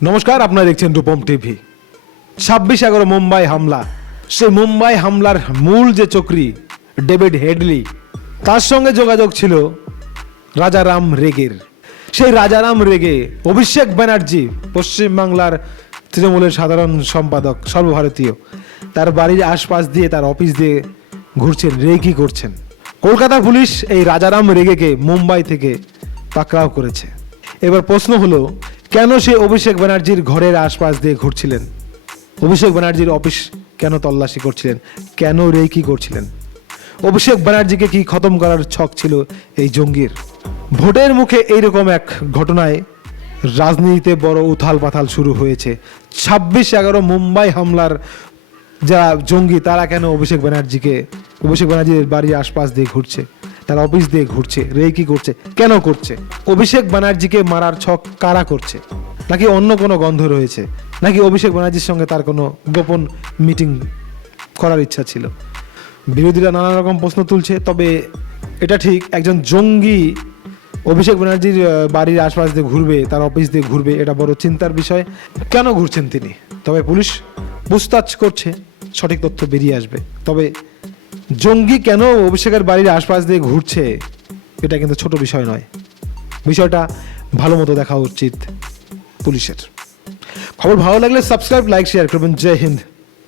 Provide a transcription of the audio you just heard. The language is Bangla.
নমস্কার, আপনারা দেখছেন রূপম টিভি। 26/11 মুম্বাই হামলা, সেই মুম্বাই হামলার মূল যে চক্রী ডেভিড হেডলি, তার সঙ্গে যোগাযোগ ছিল রাজারাম রেগের। সেই রাজারাম রেগে অভিষেক ব্যানার্জি, পশ্চিমবাংলার তৃণমূলের সাধারণ সম্পাদক সর্বভারতীয়, তার বাড়ির আশপাশ দিয়ে, তার অফিস দিয়ে ঘুরছেন, রেকি করছেন। কলকাতার পুলিশ এই রাজারাম রেগেকে মুম্বাই থেকে পাকড়াও করেছে। এবার প্রশ্ন হলো, কেন সে অভিষেক ব্যানার্জির ঘরের আশপাশ দিয়ে ঘুরছিলেন? অভিষেক ব্যানার্জির অফিস কেন তল্লাশি করছিলেন? কেন রেকি করছিলেন? অভিষেক ব্যানার্জিকে কি খতম করার ছক ছিল এই জঙ্গির? ভোটের মুখে এইরকম এক ঘটনায় রাজনীতিতে বড় উথাল পাথাল শুরু হয়েছে। 26/11 মুম্বাই হামলার যারা জঙ্গি, তারা কেন অভিষেক ব্যানার্জির বাড়ির আশপাশ দিয়ে ঘুরছে, তার অফিস দিয়ে ঘুরছে, রেকি করছে, কেন করছে? অভিষেক ব্যানার্জিকে মারার ছক কারা করছে? নাকি অন্য কোনো গন্ধ রয়েছে? নাকি অভিষেক ব্যানার্জির সঙ্গে তার কোনো গোপন মিটিং করার ইচ্ছা ছিল? বিরোধীরা নানা রকম প্রশ্ন তুলছে। তবে এটা ঠিক, একজন জঙ্গি অভিষেক ব্যানার্জির বাড়ির আশপাশ দিয়ে ঘুরবে, তার অফিস দিয়ে ঘুরবে, এটা বড় চিন্তার বিষয়। কেন ঘুরছেন তিনি? তবে পুলিশ পুছতাছ করছে, সঠিক তথ্য বেরিয়ে আসবে। তবে জঙ্গি কেন অভিষেকের বাড়ির আশপাশ দিয়ে ঘুরছে, এটা কিন্তু ছোট বিষয় নয়। বিষয়টা ভালো মতো দেখা উচিত পুলিশের। খবর ভালো লাগলে সাবস্ক্রাইব, লাইক, শেয়ার করবেন। জয় হিন্দ।